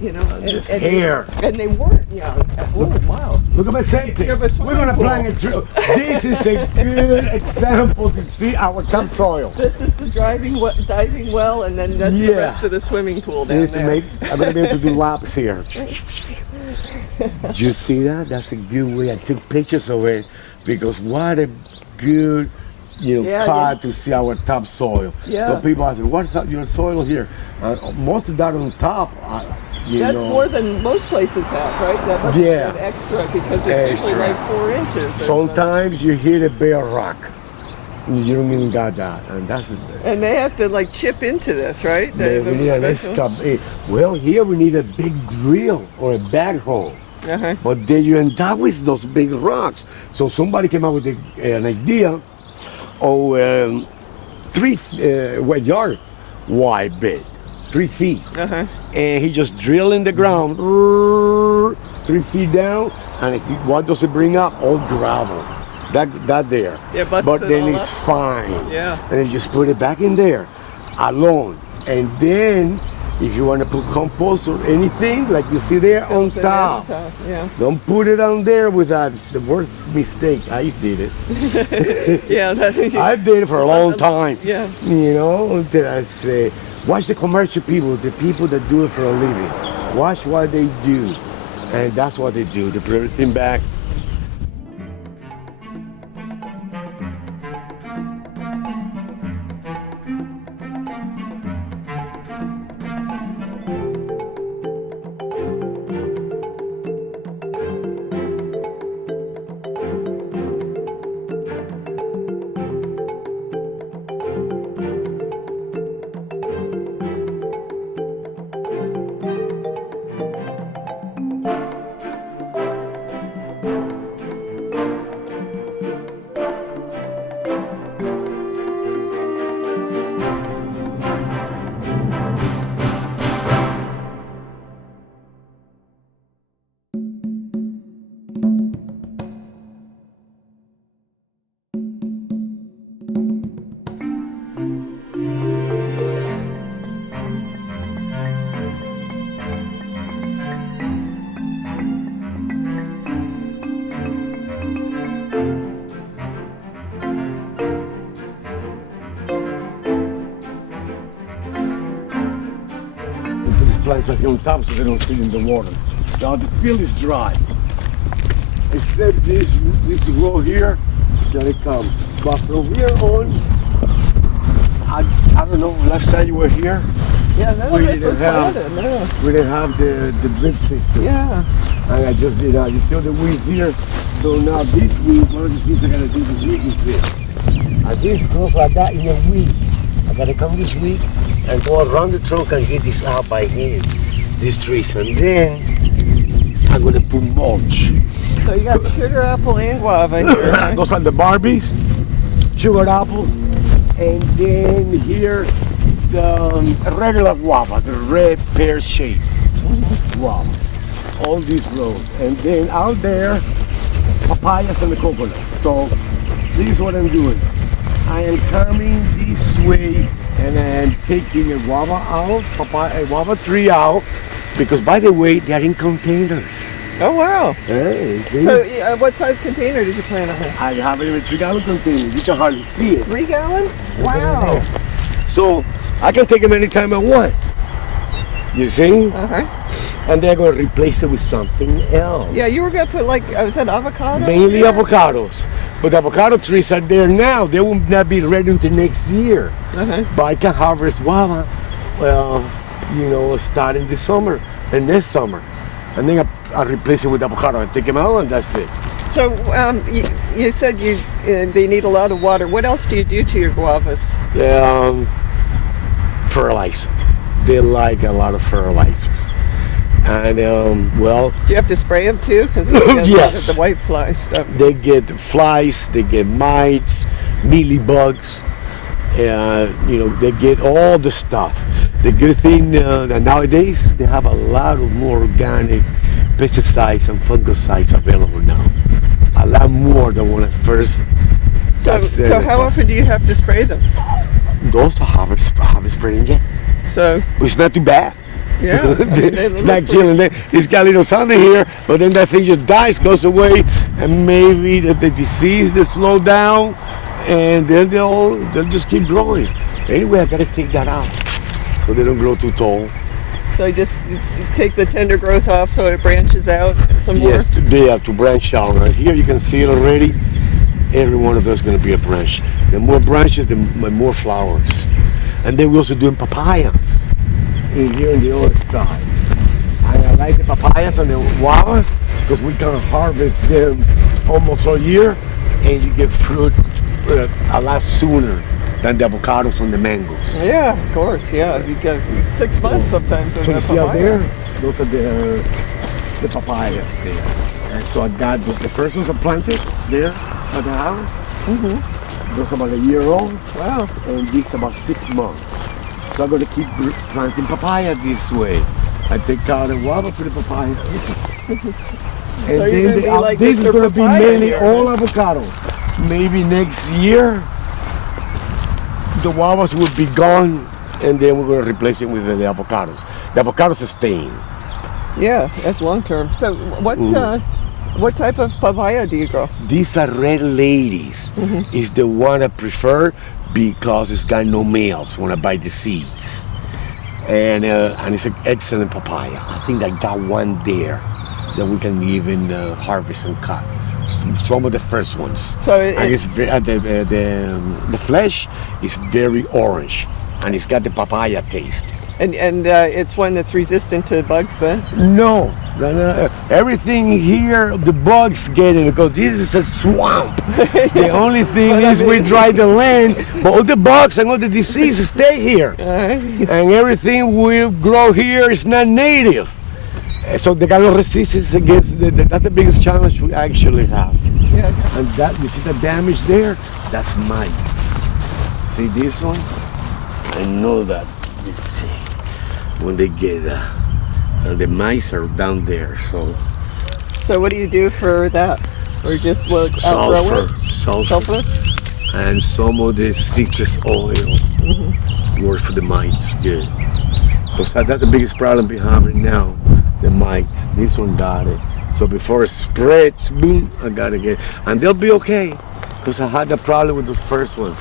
you know. It's hair. And they weren't young. Oh, wow. Look at my safety. You have a We're gonna swimming plant a tree. This is a good example to see our topsoil. This is the diving well, and then that's the rest of the swimming pool down there. I'm gonna be able to do laps here. Did you see that? That's a good way. I took pictures of it because what a good, spot to see our topsoil. Yeah. So people ask me, what's up your soil here? Most of that on top. That's more than most places have, right? That must be an extra because it's usually like 4 inches. Sometimes you hit a bare rock. You don't even got that, and they have to like chip into this, right? We need an excavator. Well, here we need a big drill or a backhoe. But then you end up with those big rocks. So somebody came up with an idea of 3 yard wide bed, 3 feet, and he just drilled in the ground 3 feet down, and what does it bring up? All gravel. That there. Yeah, but then it's fine. Yeah. And then just put it back in there alone. And then if you want to put compost or anything, like you see there on top. Yeah. Don't put it on there with that. It's the worst mistake. I did it. I did it for a long time. Yeah. I say, watch the commercial people, the people that do it for a living. Watch what they do. And that's what they do. They put everything back. Plants are on top so they don't sit in the water. Now the field is dry. Except this row here, that it comes. But from here on, I don't know, last time you were here, we didn't have the drip system. Yeah. And I just did you see the weeds here? So now this weed, one of the things I gotta do this week is this. And this grows like that in a week. I gotta come this week and go around the trunk and get this out by hand, these trees. And then I'm gonna put mulch. So you got sugar apple and guava here. Huh? Those are the Barbies, sugar apples. And then here, the regular guava, the red pear-shaped guava. All these rows. And then out there, papayas and the coconut. So this is what I'm doing. I am coming this way and I am taking a guava out, a guava tree out, because by the way, they are in containers. Oh wow! Hey, so what size container did you plant them in? I have it in a 3-gallon container. You can hardly see it. 3 gallons? Wow! So I can take them anytime I want. You see? And they're going to replace it with something else. Yeah, you were going to put was that avocado? Mainly avocados. But the avocado trees are there now. They will not be ready until next year. But I can harvest guava, starting this summer and next summer. And then I replace it with avocado and take them out and that's it. So you said they need a lot of water. What else do you do to your guavas? Fertilizer. They like a lot of fertilizers. And do you have to spray them too? Because the white fly stuff. They get flies, they get mites, mealybugs. They get all the stuff. The good thing that nowadays they have a lot of more organic pesticides and fungicides available now. A lot more than when I first. So how often do you have to spray them? Those have spraying yet. So it's not too bad. Yeah. It's not killing them. It's got a little something here, but then that thing just dies, goes away, and maybe the disease will slow down, and then they'll just keep growing. Anyway, I gotta take that out so they don't grow too tall. So you take the tender growth off so it branches out some more? Yes, they have to branch out. Right here you can see it already. Every one of those is going to be a branch. The more branches, the more flowers. And then we also doing papayas in here on the other side. I like the papayas and the guavas because we can harvest them almost all year, and you get fruit a lot sooner than the avocados and the mangoes. Yeah, of course. Yeah, you get 6 months sometimes. So you see out there, those are the papayas there. And so I got the first ones are planted there at the house. Mm-hmm. Those are about a year old. Wow. And these about 6 months. So I'm going to keep planting papaya this way. I take out the guava for the papaya. And so then like this is going to be mainly here, all avocado. Maybe next year the guavas will be gone, and then we're going to replace it with the avocados. The avocados are staying. Yeah, that's long term. So what type of papaya do you grow? These are red ladies. Mm-hmm. It's the one I prefer because it's got no males when I buy the seeds. And it's an excellent papaya. I think I got one there that we can even harvest and cut. Some of the first ones. So and it's the flesh is very orange, and it's got the papaya taste. And it's one that's resistant to bugs then? No. Everything here, the bugs get it because this is a swamp. The only thing is we dry the land, but all the bugs and all the diseases stay here. And everything we grow here is not native. So they got no resistance against that's the biggest challenge we actually have. Yeah. And that, you see the damage there? That's mites. See this one? I know that. Let's see. When they get and the mice are down there. So what do you do for that? Or just outgrow it? Sulfur. And some of the citrus oil works for the mites good. Because that's the biggest problem we have right now. The mites. This one got it. So before it spreads, boom, I gotta get it. And they'll be okay. Because I had the problem with those first ones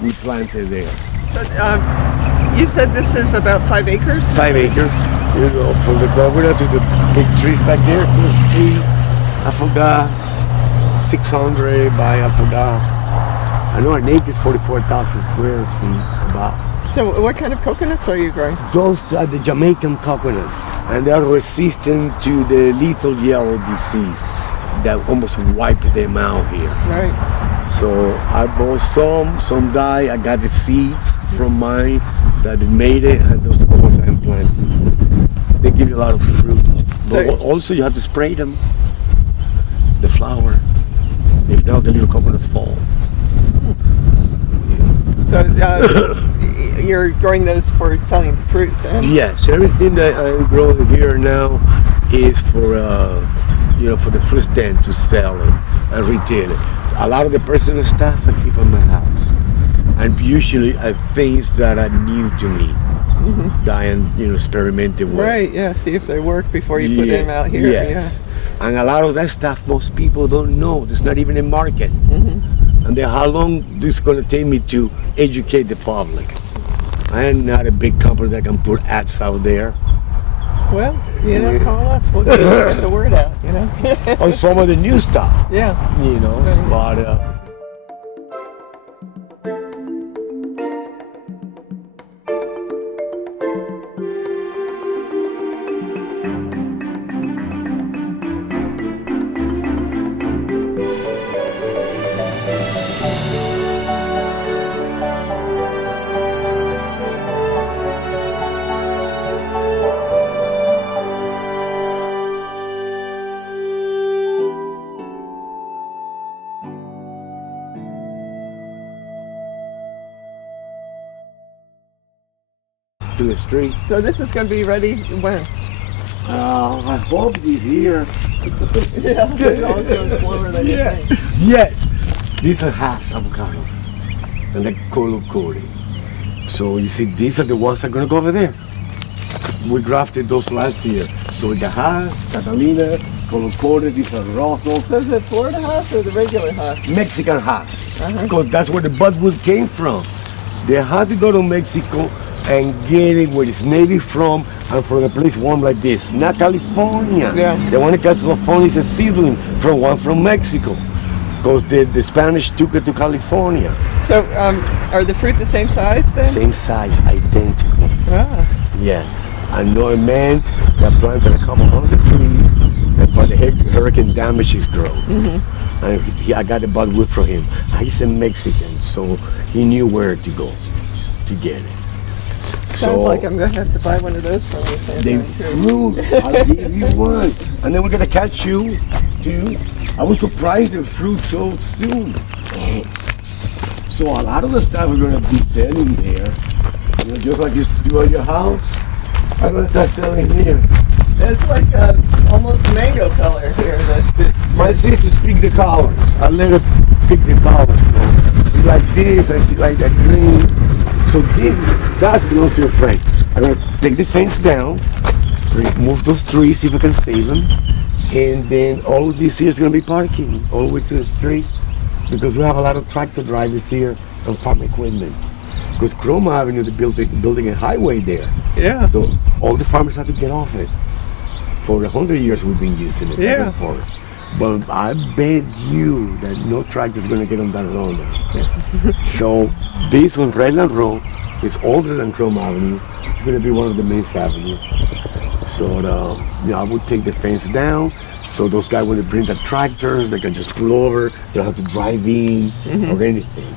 we planted there. So, you said this is about 5 acres? 5 acres. You know, from the coconut to the big trees back there to the street. I forgot 600 by I forgot. I know an acre is 44,000 square feet about. So what kind of coconuts are you growing? Those are the Jamaican coconuts, and they are resistant to the lethal yellow disease that almost wiped them out here. Right. So I bought some died. I got the seeds from mine that made it, and those are the ones I'm planting. They give you a lot of fruit. But also you have to spray them, the flower. If not, the little coconuts fall. So you're growing those for selling the fruit then? Yes, everything that I'm growing here now is for for the fruit stand to sell it and retail it. A lot of the personal stuff I keep in my house, and usually things that are new to me, that I'm experimenting with. Right. Yeah. See if they work before you put them out here. Yes. Yeah. And a lot of that stuff most people don't know. It's not even in market. And then how long this is going to take me to educate the public? I am not a big company that can put ads out there. Well, call us. We'll get the word out, On some of the new stuff. Yeah. But to the street. So this is going to be ready when? I hope this year. Yeah, it's also slower than you think. Yes, these are Hass avocados, and they're color coded. So you see, these are the ones that are gonna go over there. we grafted those last year. So we got Haas, Catalina, Colocore, these are Rosals. So is it Florida Haas or the regular Haas? Mexican Haas, because that's where the budwood came from. They had to go to Mexico and get it where it's maybe from, and from a place warm like this, not California. Yeah. The one in California is a seedling from one from Mexico, because the Spanish took it to California. So are the fruit the same size then? Same size, identical. Ah. Yeah. I know a man that planted a couple hundred trees, and for the hurricane damage his growth. And I got the budwood from him. He's a Mexican, so he knew where to go to get it. Sounds like I'm going to have to buy one of those from you. They fruit, I'll give you one. And then we're going to catch you, too. I was surprised the fruit so soon. So a lot of the stuff we're going to be selling there, you know, just like you do at your house, I'm going to start selling here. It's like almost mango color here. My sister speaks the colors. I let her pick the colors. So she like this and she like that green. So that belongs to your friend. I'm gonna take the fence down, remove those trees, see if I can save them, and then all of this here is gonna be parking all the way to the street, because we have a lot of tractor drivers here and farm equipment. Because Chrome Avenue, they're building a highway there. Yeah. So all the farmers have to get off it. For 100 years we've been using it. Yeah. For it. But I bet you that no tractor is going to get on that road now. So this one, Redland Road, is older than Chrome Avenue. It's going to be one of the main avenues. So I would take the fence down. So those guys, when they bring the tractors, they can just pull over. They don't have to drive in or anything.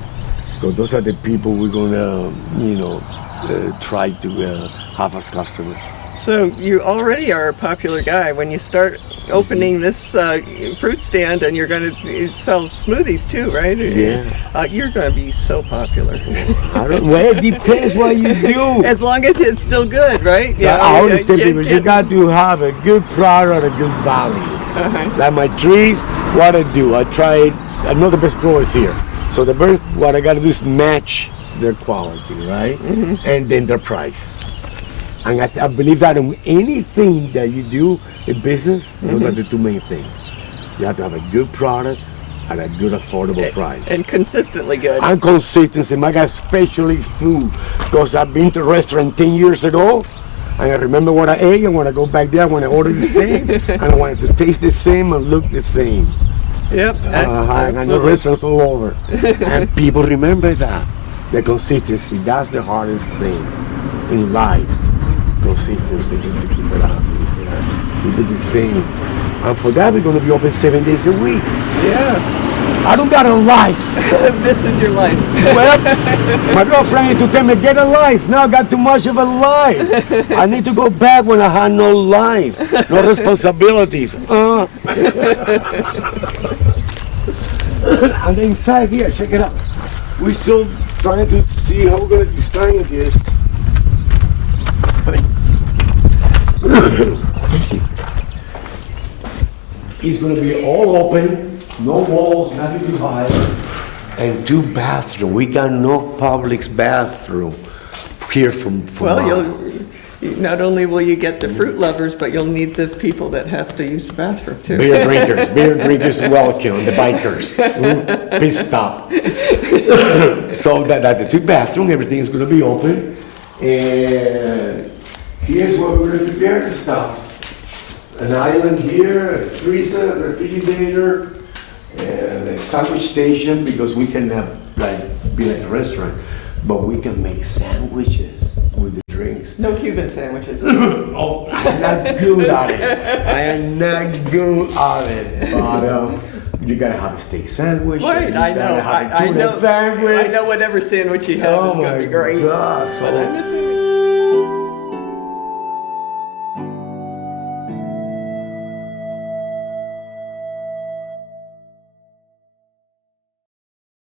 Because those are the people we're going to, try to have as customers. So you already are a popular guy. When you start opening this fruit stand and you're going to sell smoothies too, right? Yeah. You're going to be so popular. I don't know. Well, it depends what you do. As long as it's still good, right? Yeah, I always tell people, you got to have a good product and a good value. Like my trees, what I do, I'm not the best growers here. So what I got to do is match their quality, right? And then their price. And I believe that in anything that you do in business, those are the two main things. You have to have a good product at a good affordable price. And consistently good. And consistency. My guy, especially food. Because I've been to a restaurant 10 years ago, and I remember what I ate, and when I go back there, I want to order the same, and I want it to taste the same and look the same. Yep, and I know restaurants all over. And people remember that. The consistency, that's the hardest thing in life. Consistency, just to keep it up. Keep it the same. And for that, we're going to be open 7 days a week. Yeah. I don't got a life. This is your life. Well, my girlfriend used to tell me, get a life. Now I got too much of a life. I need to go back when I had no life, no responsibilities. And then inside here, check it out. We're still trying to see how we're going to design this. It's going to be all open, no walls, nothing too high, and 2 bathrooms. We got no public bathroom here from Well, not only will you get the fruit lovers, but you'll need the people that have to use the bathroom too. Beer drinkers welcome, the bikers, pit stop. So that the 2 bathrooms, everything is going to be open, and here's where we're going to prepare the stuff. An island here, a freezer, a refrigerator, and a sandwich station, because we can be like a restaurant, but we can make sandwiches with the drinks. No Cuban sandwiches. Oh, I'm not good at it. I am not good at it. But you gotta have a steak sandwich. Right, I know. I know. Sandwich. I know whatever sandwich you have is gonna be great. God, But I'm assuming.